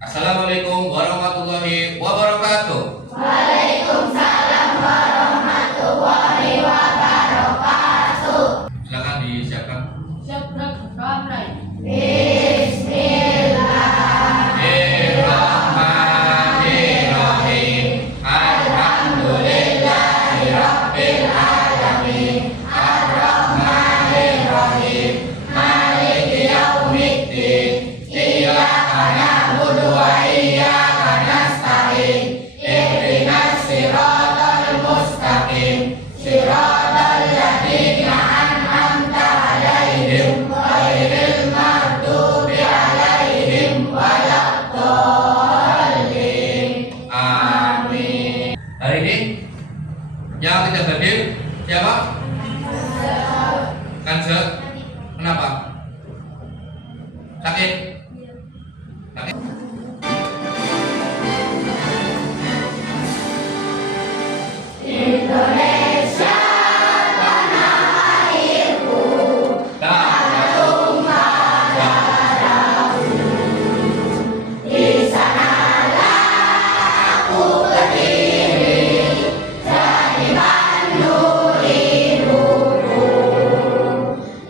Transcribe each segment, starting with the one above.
Assalamualaikum warahmatullahi wabarakatuh. Waalaikumsalam warahmatullahi wabarakatuh. Silakan disiapkan. Siap, mulai. Bismillahirrahmanirrahim. Alhamdulillahirabbil alamin. Arrahmanirrahim. Maliki yaumiddin. Iyyaka na'budu wa iyyaka nasta'in. Ihdinas siratal mustaqim. Siratal ladzina an'amta 'alaihim ghairil maghdubi 'alaihim waladdallin. Amin. Hari ini yang tidak hadir siapa? Kanza. Kenapa? Sakit? Sakit? Indonesia tanah airku, Dah. rumah darahku. Di sanalah aku berdiri, jadi pandu hidupku.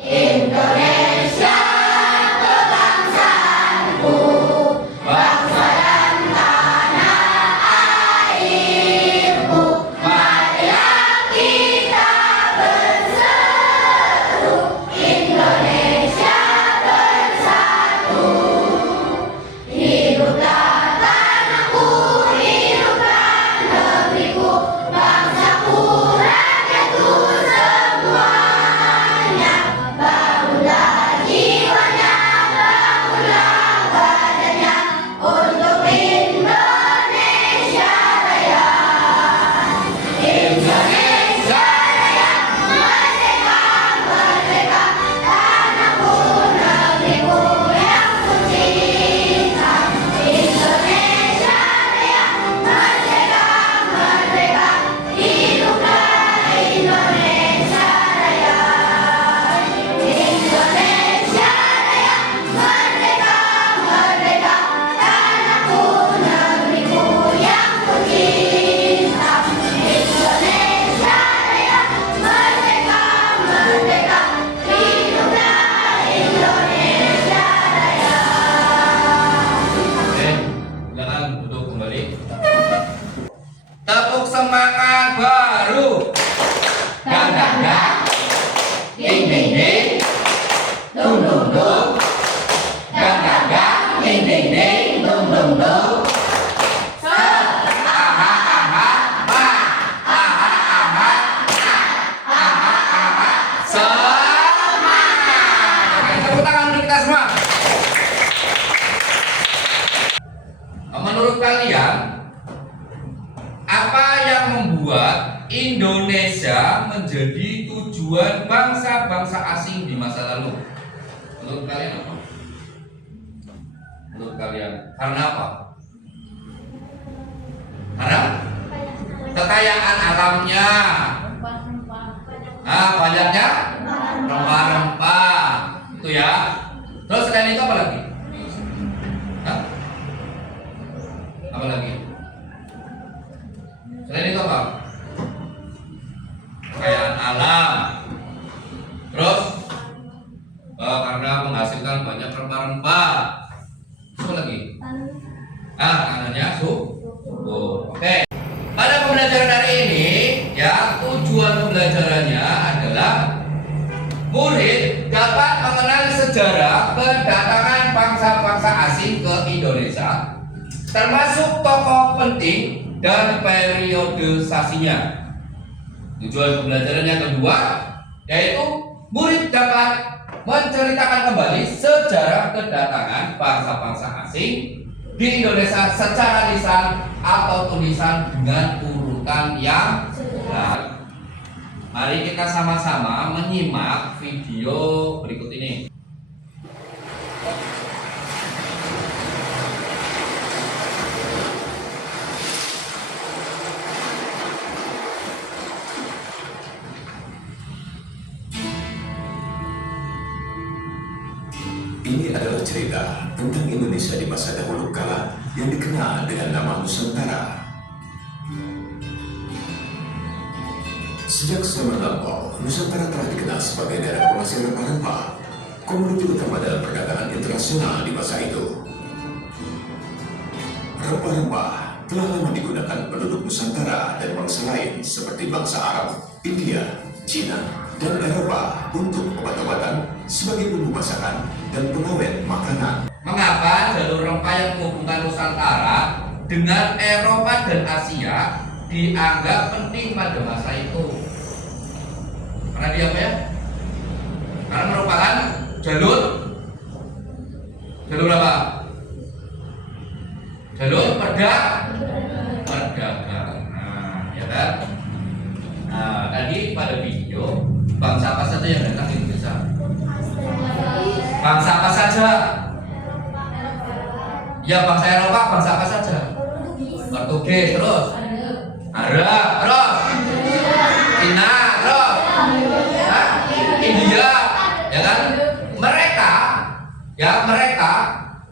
Indonesia kebangsaanku, bangsa dan tanah airku. Marilah kita berseru, Indonesia bersatu. Hiduplah tanahku, hiduplah negeriku, bangsaku, rakyatku semuanya. Bangunlah jiwanya, bangunlah badannya untuk Indonesia Raya. Indonesia Raya, merdeka, merdeka, tanahku, negeriku yang ku cinta. Indonesia Raya, merdeka, merdeka, hiduplah Indonesia Raya. Indonesia Raya, merdeka, merdeka, tanahku, negeriku yang ku cinta. Indonesia Raya, merdeka, merdeka, hiduplah Indonesia Raya. Oke, silakan duduk kembali. Tepuk semangat baru. Gang gang gang. Ding ding ding. Dung dung dung. Gang gang gang. Ding ding ding. Dung dung dung. Semangat. Oke, tepuk tangan untuk kita semua. Menurut kalian, apa yang membuat Indonesia menjadi tujuan bangsa-bangsa asing di masa lalu? Menurut kalian apa? Menurut kalian, karena apa? Karena kekayaan alamnya, banyaknya rempah-rempah, itu ya. Terus selain itu apa lagi? Hah? Apa lagi? Selain itu apa? Kekayaan alam. Terus karena menghasilkan banyak rempah-rempah. Apa lagi? Tanahnya subur. Oke. Pada pembelajaran hari ini, ya, tujuan pembelajarannya adalah murid dapat mengenal sejarah kedatangan bangsa-bangsa asing ke Indonesia, termasuk tokoh penting dan periodisasinya. Tujuan pembelajaran yang kedua yaitu murid dapat menceritakan kembali sejarah kedatangan bangsa-bangsa asing di Indonesia secara lisan atau tulisan dengan urutan yang jelas. Mari kita sama-sama menyimak video berikut ini. Ini adalah cerita tentang Indonesia di masa dahulu kala yang dikenal dengan nama Nusantara. Sejak zaman lampau, Nusantara telah dikenal sebagai daerah penghasil rempah-rempah, komoditi utama dalam perdagangan internasional di masa itu. Rempah-rempah telah lama digunakan penduduk Nusantara dan bangsa lain seperti bangsa Arab, India, Cina, dan Eropa untuk obat-obatan sebagai bumbu masakan dan pengawet makanan. Mengapa jalur rempah yang menghubungkan Nusantara dengan Eropa dan Asia dianggap penting pada masa itu? Karena dia apa ya? Karena merupakan jalur apa? Jalur perdagangan. Nah, ya kan? Nah, tadi pada video bangsa apa saja yang datang ke Indonesia? Bangsa apa saja? Ya, bangsa Eropa, bangsa apa saja? Portugis, terus Arab, terus Cina, terus India, ya kan? Mereka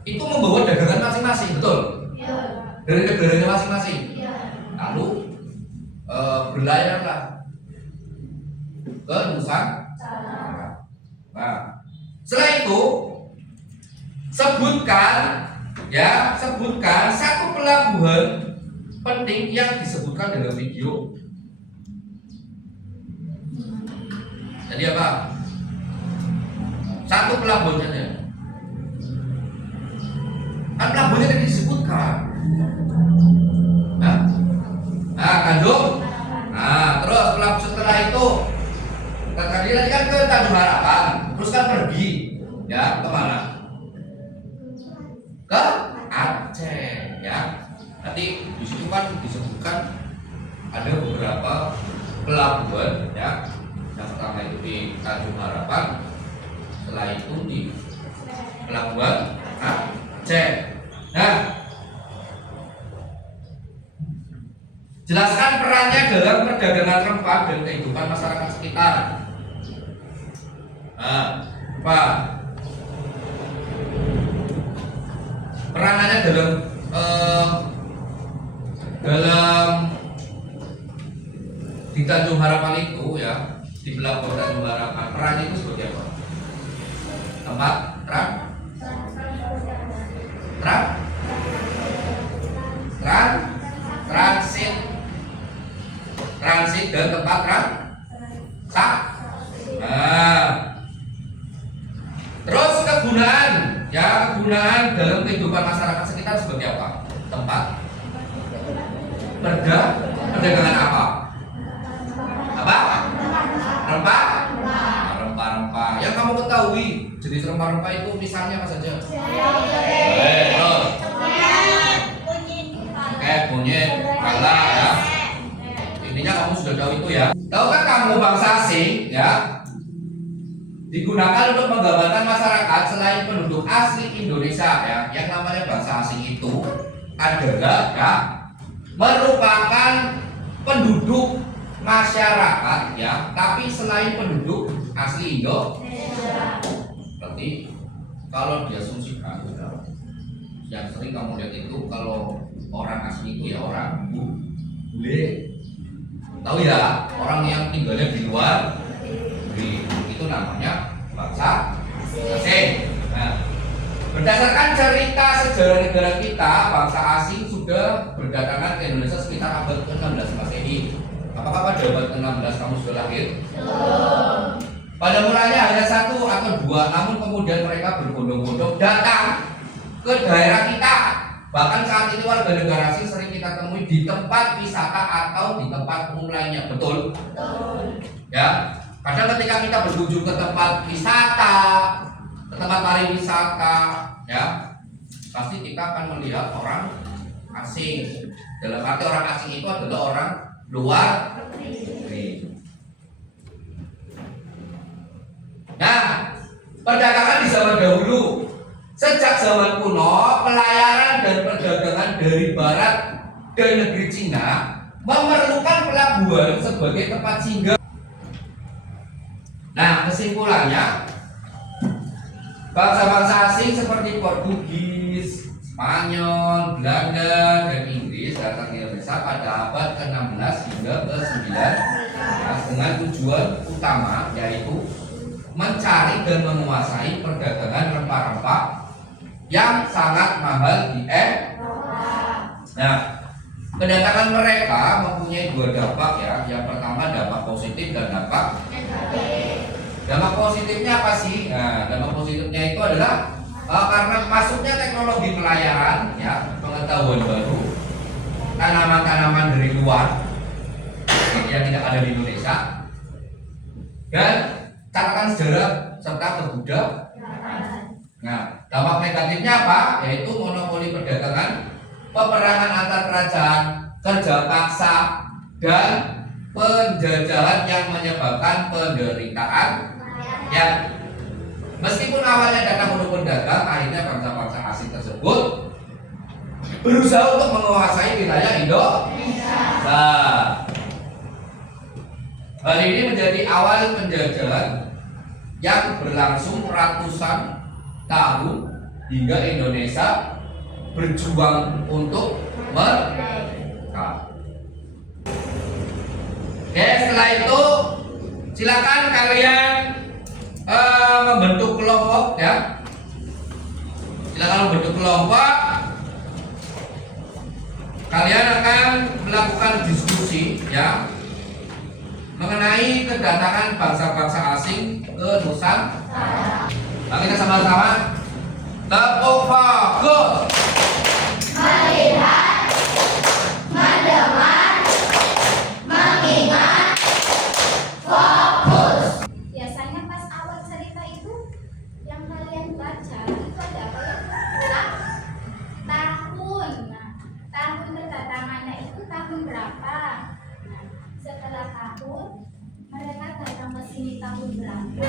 itu membawa dagangan masing-masing, betul? Dari negaranya masing-masing. Lalu berlayarlah ke Nusantara. Nah, setelah itu sebutkan satu pelabuhan penting yang disebutkan dalam video. Jadi apa? Satu pelabuhan saja. Kan pelabuhannya tadi disebutkan. Tanjung. Nah, terus setelah itu tadi kan ke Tanjung Harapan, terus kan pergi, ya kemana? Ke Aceh, ya. Nanti di situ kan disebutkan ada beberapa pelabuhan, ya. Yang pertama itu di Tanjung Harapan, setelah itu di Pelabuhan Aceh. Nah, jelaskan perannya dalam perdagangan rempah dan kehidupan masyarakat sekitar. Apa? Peranannya dalam di Tanjung Harapan itu, ya, di Pelabuhan Tanjung Harapan, perannya itu seperti apa? Tempat transit dan tempat terus kegunaan dalam kehidupan masyarakat sekitar seperti apa? Tempat perdagangan apa? Rempah-rempah. Yang kamu ketahui jenis rempah-rempah itu misalnya apa saja? Monyet, kala, ya. Intinya kamu sudah tahu itu, ya. Tahukah kamu bangsa asing, ya, digunakan untuk menggambarkan masyarakat selain penduduk asli Indonesia, ya. Yang namanya bangsa asing itu adalah, ya, merupakan penduduk masyarakat, ya, tapi selain penduduk asli Indonesia. Berarti kalau diasumsikan, yang sering kamu lihat itu kalau orang asli itu ya orang bule, tahu ya, orang yang tinggalnya di luar negeri, itu namanya bangsa asing. Nah, berdasarkan cerita sejarah negara kita, bangsa asing sudah berdatangan ke Indonesia sekitar abad ke-16 Masehi. Apakah pada abad ke-16 kamu sudah lahir? Pada mulanya hanya satu atau dua, namun kemudian mereka berbondong-bondong datang ke daerah kita. Bahkan saat ini warga negara asing sering kita temui di tempat wisata atau di tempat umum lainnya. Betul? Ya. Kadang ketika kita berkunjung ke tempat wisata, ke tempat pariwisata, ya, pasti kita akan melihat orang asing. Dalam arti orang asing itu adalah orang luar negeri. Nah, perdagangan di zaman dahulu, sejak zaman kuno, pelayaran dan perdagangan dari barat ke negeri Cina memerlukan pelabuhan sebagai tempat singgah. Nah, kesimpulannya, Bangsa-bangsa asing seperti Portugis, Spanyol, Belanda, dan Inggris datang ke Indonesia pada abad ke-16 hingga ke-19 dengan tujuan utama yaitu mencari dan menguasai perdagangan rempah-rempah yang sangat mahal di Nah, kedatangan mereka mempunyai dua dampak ya. Yang pertama dampak positif dan dampak negatif. Dampak positifnya apa sih? Nah, dampak positifnya itu adalah karena masuknya teknologi pelayaran, ya, pengetahuan baru, tanaman-tanaman dari luar yang tidak ada di Indonesia, dan catatan sejarah serta berbudaya. Nah, dampak negatifnya apa? Yaitu monopoli perdagangan, peperangan antar kerajaan, kerja paksa, dan penjajahan yang menyebabkan penderitaan. Ya, meskipun awalnya datang untuk berdagang, akhirnya bangsa-bangsa asing tersebut berusaha untuk menguasai wilayah Indonesia. Nah, hal ini menjadi awal penjajahan yang berlangsung ratusan tahun hingga Indonesia berjuang untuk merdeka. Oke, setelah itu silakan kalian membentuk kelompok ya. Silakan membentuk kelompok. Kalian akan melakukan diskusi ya mengenai kedatangan bangsa-bangsa asing ke Nusantara. Nah, kita sama-sama tepuk fokus. Melihat, mendengar, mengingat, fokus. Biasanya pas awal cerita itu yang kalian baca itu ada apa ya? Tahun. Nah, tahun kedatangannya itu tahun berapa? Nah, setelah tahun mereka datang ke sini tahun berapa?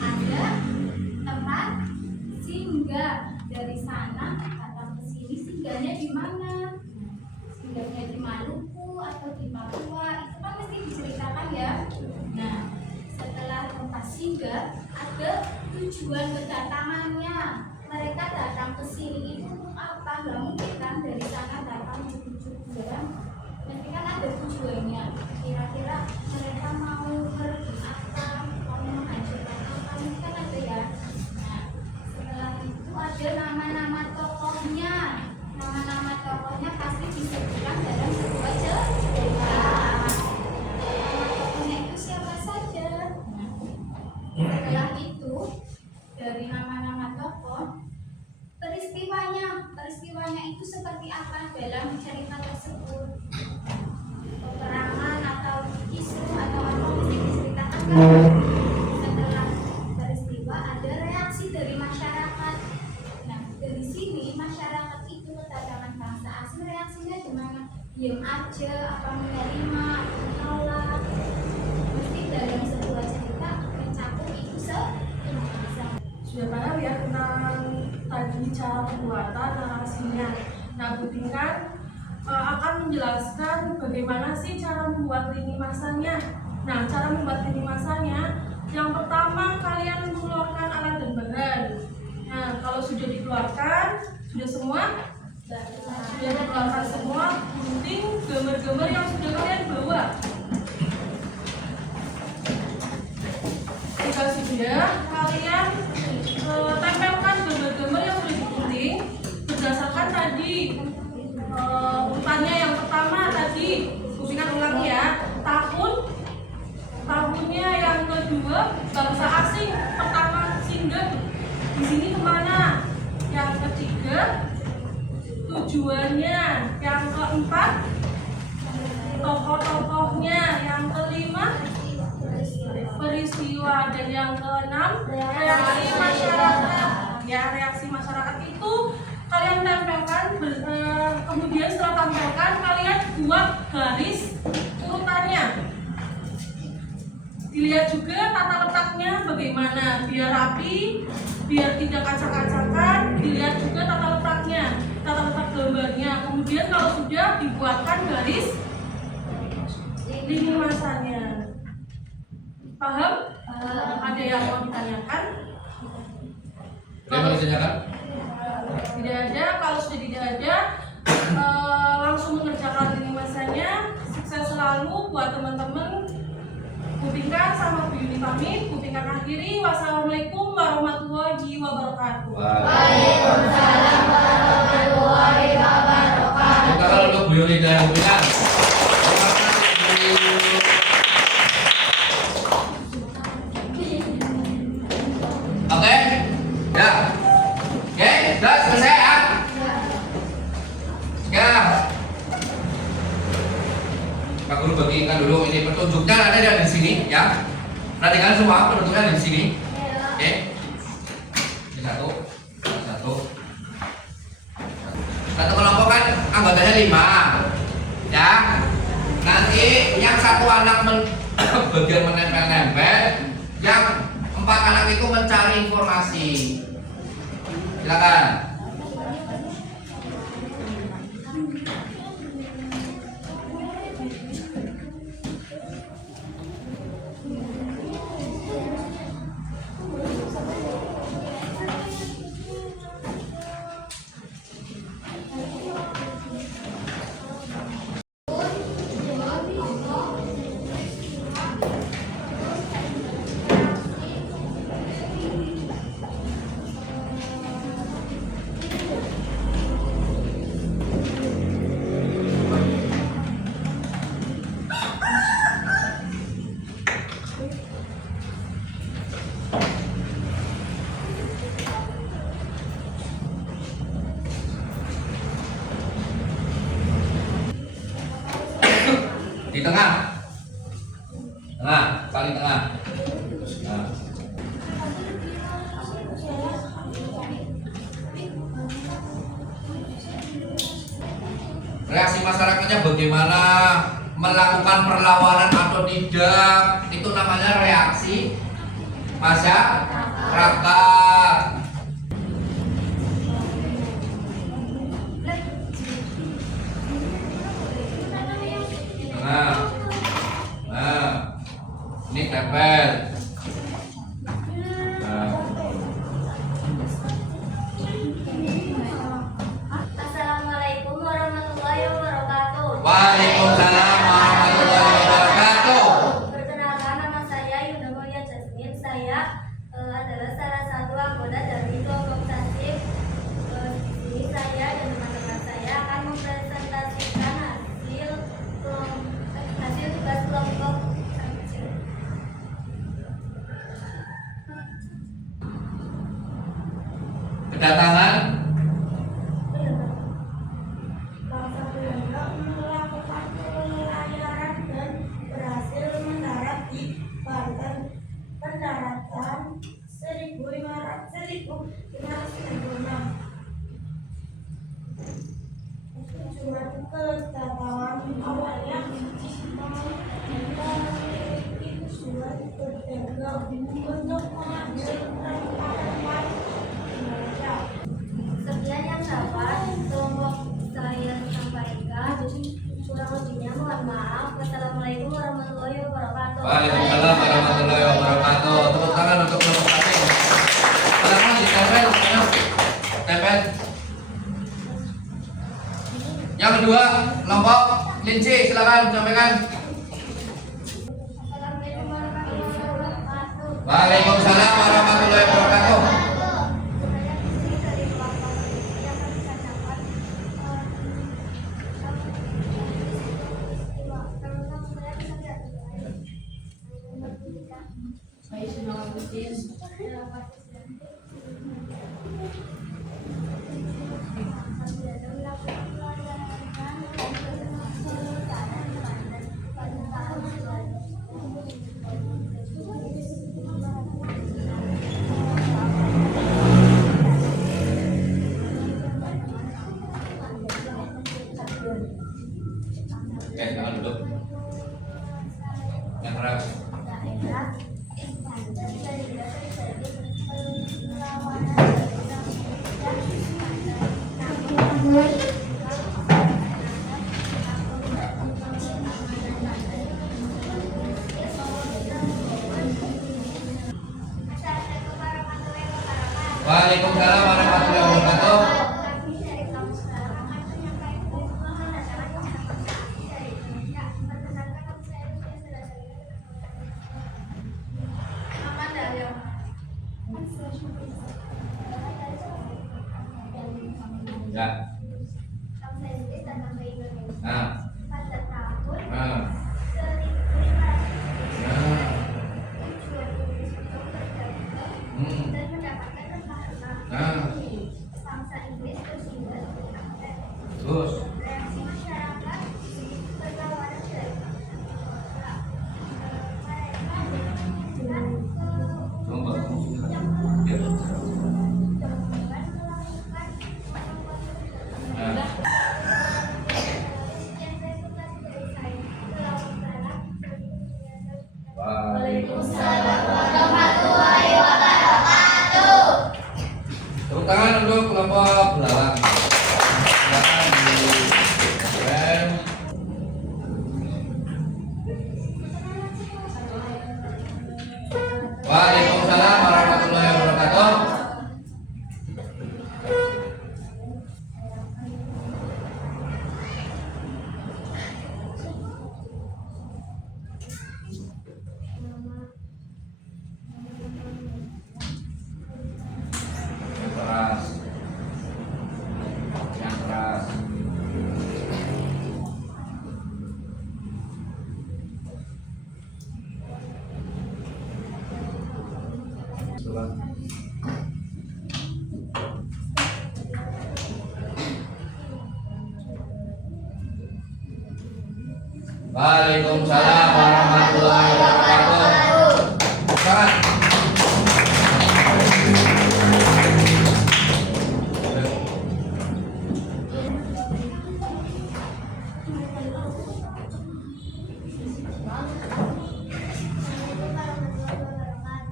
Ada tempat singgah. Dari sana datang ke sini, singgahnya di mana? Singgahnya di Maluku atau di Papua, itu kan mesti diceritakan ya. Nah, setelah tempat singgah ada tujuan kedatangannya. Mereka datang ke sini itu untuk apa? Gak mungkin kan dari sana datang menuju tujuan. Nanti kan ada tujuannya. Kira-kira mereka mau pergi apa? Mau menghancurkan apa? Ini kan ada ya. Nah, setelah itu ada nama-nama tokohnya. Nama-nama tokohnya pasti disebutkan dalam sebuah cerita. Nama tokohnya itu siapa saja? Setelah itu dari nama-nama tokoh, peristiwanya itu seperti apa dalam cerita tersebut? Peperangan atau kisru atau apa mesti diceritakan kan? Setelah peristiwa ada reaksi dari masyarakat. Nah, dari sini masyarakat itu kedatangan bangsa asing reaksinya gimana? Diam aja, apa menerima, atau menolak? Mesti dalam sebuah cerita mencakup itu semua. Sudah paham ya tentang tadi cara pembuatan narasinya. Nah, Bu Tingkan akan menjelaskan bagaimana sih cara membuat lini masanya. Nah, cara membuat lini masanya, yang pertama kalian mengeluarkan alat dan bahan. Nah, kalau sudah dikeluarkan, sudah semua? Sudah dikeluarkan semua, gunting gambar-gambar yang sudah kalian bawa. Jika sudah, kalian tempelkan gambar-gambar yang sudah digunting berdasarkan tadi urutannya. Yang pertama tadi, usingan ulang ya, tahunnya. Yang kedua, bangsa asing pertama singgah di sini kemana. Yang ketiga, tujuannya. Yang keempat, tokoh-tokohnya. Yang kelima, peristiwa. Dan yang keenam, reaksi masyarakat. Ya, reaksi masyarakat itu kalian tempelkan. Kemudian setelah tempelkan, kalian buat garis urutannya. Dilihat juga tata letaknya bagaimana, biar rapi, biar tidak acak-acakan. Dilihat juga tata letaknya, tata letak gambarnya. Kemudian kalau sudah dibuatkan garis lini masanya. Paham? Ada yang mau ditanyakan? Bagaimana ditanyakan? Tidak ada, kalau sudah tidak ada, langsung mengerjakan lini masanya. Sukses selalu buat teman-teman. Kupingkan sama Bu Yuni pamit. Kupingkan akhiri. Wassalamualaikum warahmatullahi wabarakatuh. Waalaikumsalam warahmatullahi wabarakatuh. Kita kalau untuk Bu Yuni dan Kupingkan. Oke, ya, oke, sudah selesai ya. Sekarang, Pak Guru bagikan dulu ini petunjuknya ada di sini ya. Perhatikan semua petunjuknya ada di sini. Oke, ini satu. Satu kelompok kan anggotanya 5 ya. Nanti yang satu anak bagian menempel-nempel, yang 4 anak itu mencari informasi. Silakan. Di tengah, paling tengah. Nah. Reaksi masyarakatnya bagaimana, melakukan perlawanan atau tidak, itu namanya reaksi masyarakat. Nah, ini tempel. Assalamualaikum warahmatullahi wabarakatuh. Waalaikumsalam warahmatullahi wabarakatuh. Perkenalkan, nama saya Yuna Mulia Jasmine. Saya adalah salah satu anggota dari kelompok tasik. Di sini saya dan teman-teman saya akan mempresentasikan hasil tugas kelompok. Kedatangan Bangsa Belanda melakukan pelayaran dan berhasil mendarat di Banten. Pendaratan 1506. Tujuan kedatangan awalnya memiliki tujuan berdagang untuk mengambil rempah-rempah Indonesia. Sekian yang dapat kelompok saya sampaikan. Kurang lebihnya mohon maaf. Wassalamualaikum warahmatullahi wabarakatuh. Waalaikumsalam warahmatullahi wabarakatuh. Tepuk tangan untuk kelompok tasik. Silakan ditempel, tempel. Yang kedua, kelompok kelinci, silakan sampaikan. Assalamualaikum warahmatullahi wabarakatuh. Waalaikumsalam warahmatullahi wabarakatuh. Saya istri dari kelompok kelinci yang akan ditanyakan. Tolong saya bisa lihat. Oke, jangan duduk. Yang keras. Waalaikumsalam Ya. bangsa Inggris dan bangsa Indonesia Nah. pada tahun Nah. 1500 Nah. tujuan Inggris untuk bergabung dan mendapatkan rempah-rempah. Nah. Bangsa Inggris bersinggah di Amerika. Terus. Reaksi masyarakat berlawanan dari mereka dengan Coba. yang Ya. melakukan Nah. Sekian presentasi dari saya. Selamat Waalaikumsalam. warahmatullahi wabarakatuh. Tepuk tangan untuk kelompok belalang. Silakan di rem. Waalaikumsalam warahmatullahi wabarakatuh. Yang keras. Yang keras. Coba. Waalaikumsalam warahmatullahi wabarakatuh. Sekarang.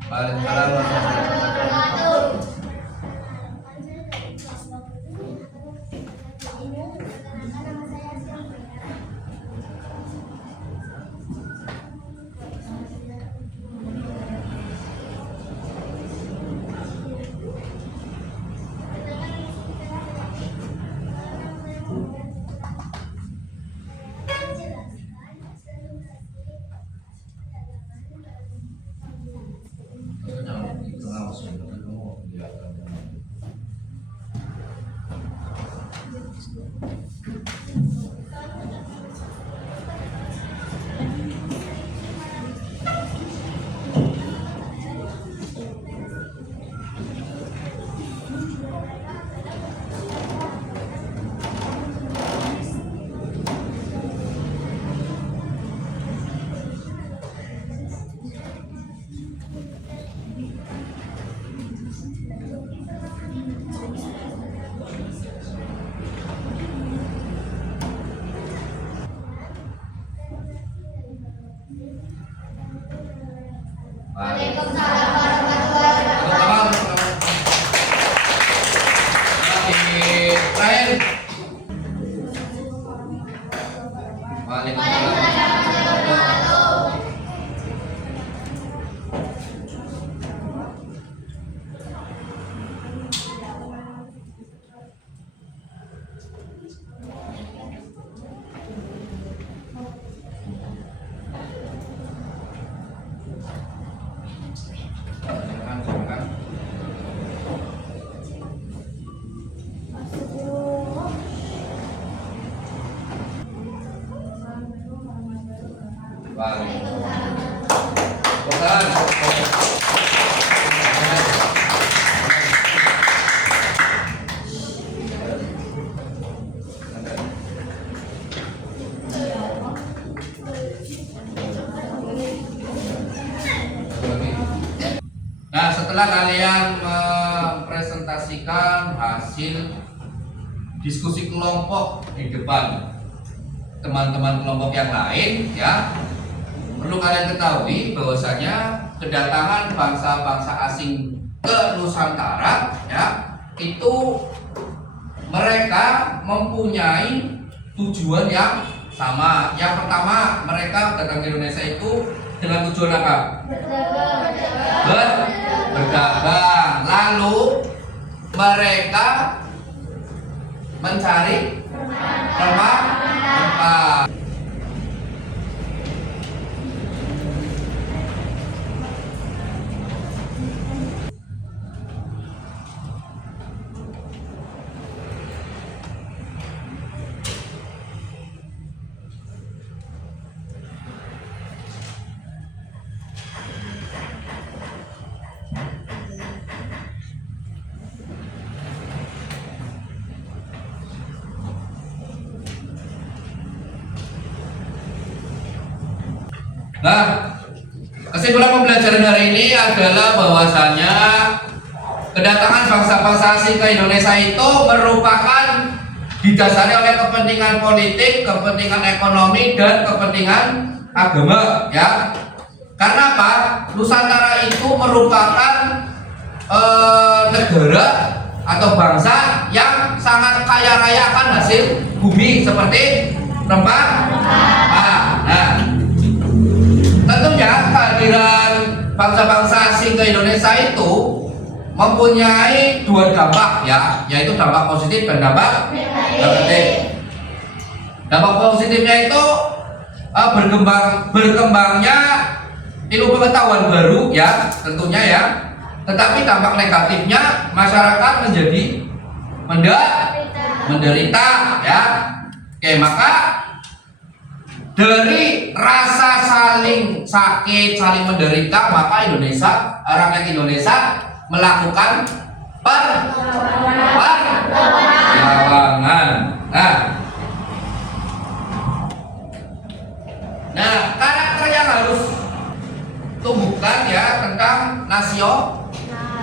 Waalaikumsalam warahmatullahi wabarakatuh. Nama saya Sylvia. Waalaikumsalam warahmatullahi wabarakatuh. Terakhir. Waalaikumsalam warahmatullahi wabarakatuh. Silakan. Waalaikumsalam. Nah, setelah kalian mempresentasikan hasil diskusi kelompok di depan teman-teman kelompok yang lain, ya, perlu kalian ketahui bahwasanya kedatangan bangsa-bangsa asing ke Nusantara, ya, itu mereka mempunyai tujuan yang sama. Yang pertama, mereka datang ke Indonesia itu dengan tujuan apa? Berdagang. Lalu mereka mencari rempah-rempah. Nah, kesimpulan pembelajaran hari ini adalah bahwasannya kedatangan bangsa-bangsa asing ke Indonesia itu merupakan didasari oleh kepentingan politik, kepentingan ekonomi, dan kepentingan agama, ya. Karena apa? Nusantara itu merupakan negara atau bangsa yang sangat kaya raya akan hasil bumi seperti rempah. Nah, tentunya kehadiran bangsa-bangsa asing ke Indonesia itu mempunyai dua dampak, ya, yaitu dampak positif dan dampak negatif. Dampak positifnya itu berkembangnya ilmu pengetahuan baru, ya, tentunya, ya. Tetapi dampak negatifnya masyarakat menjadi menderita, ya. Oke, maka dari rasa saling sakit, saling menderita, maka rakyat Indonesia melakukan perlawanan. Nah, karakter yang harus tumbuhkan, ya, tentang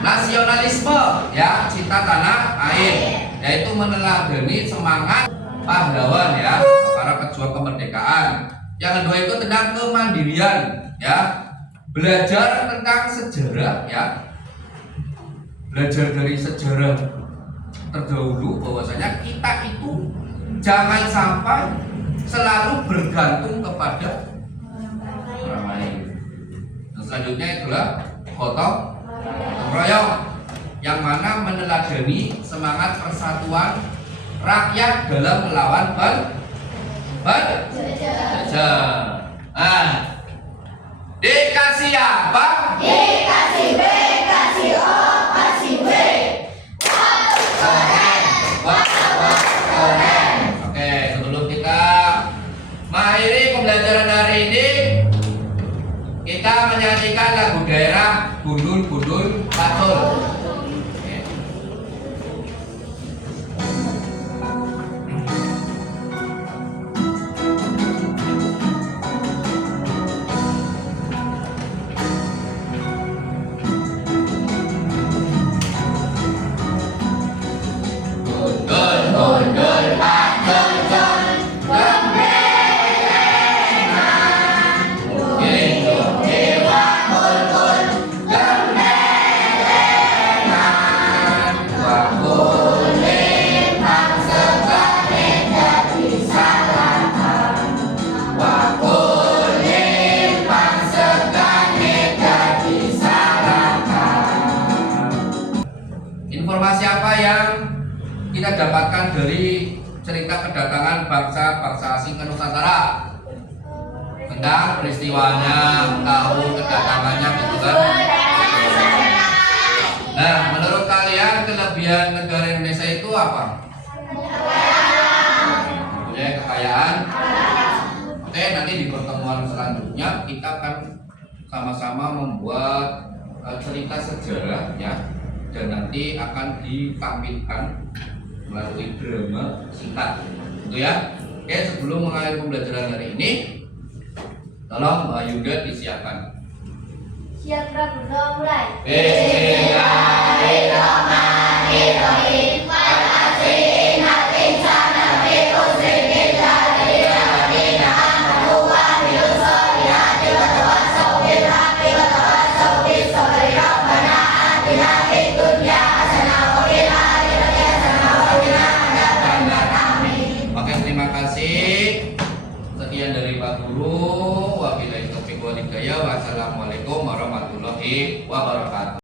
nasionalisme, ya, cinta tanah air, yaitu meneladani semangat pahlawan, ya, para pejuang kemerdekaan. Yang kedua itu tentang kemandirian, ya, belajar tentang sejarah, ya, belajar dari sejarah terdahulu bahwasanya kita itu jangan sampai selalu bergantung kepada orang lain. Dan selanjutnya itulah gotong royong, yang mana meneladani semangat persatuan rakyat dalam melawan penjajah. Nah, dikasih apa? Dikasih B, kasih O, kasih W. Keren. Oke, sebelum kita mengakhiri pembelajaran hari ini, kita menyanyikan lagu daerah Gundul-Gundul Pacul. Oke. Gundul-gundul Pacul, informasi apa yang kita dapatkan dari cerita kedatangan bangsa-bangsa asing ke Nusantara? Tentang peristiwanya, tahun kedatangannya, gitu kan? Nah, menurut kalian kelebihan negara Indonesia itu apa? Punya kekayaan. Oke, nanti di pertemuan selanjutnya kita akan sama-sama membuat cerita sejarah, ya, dan nanti akan ditampilkan melalui drama singkat, gitu ya. Oke, sebelum mengakhiri pembelajaran hari ini, tolong Mbak Yuda disiapkan. Siap, Prabu, mulai. Bismillahirrahmanirrahim. Oke, terima kasih. Sekian dari Pak Guru. Wabillahi taufiq wal hidayah. Wassalamualaikum warahmatullahi wabarakatuh.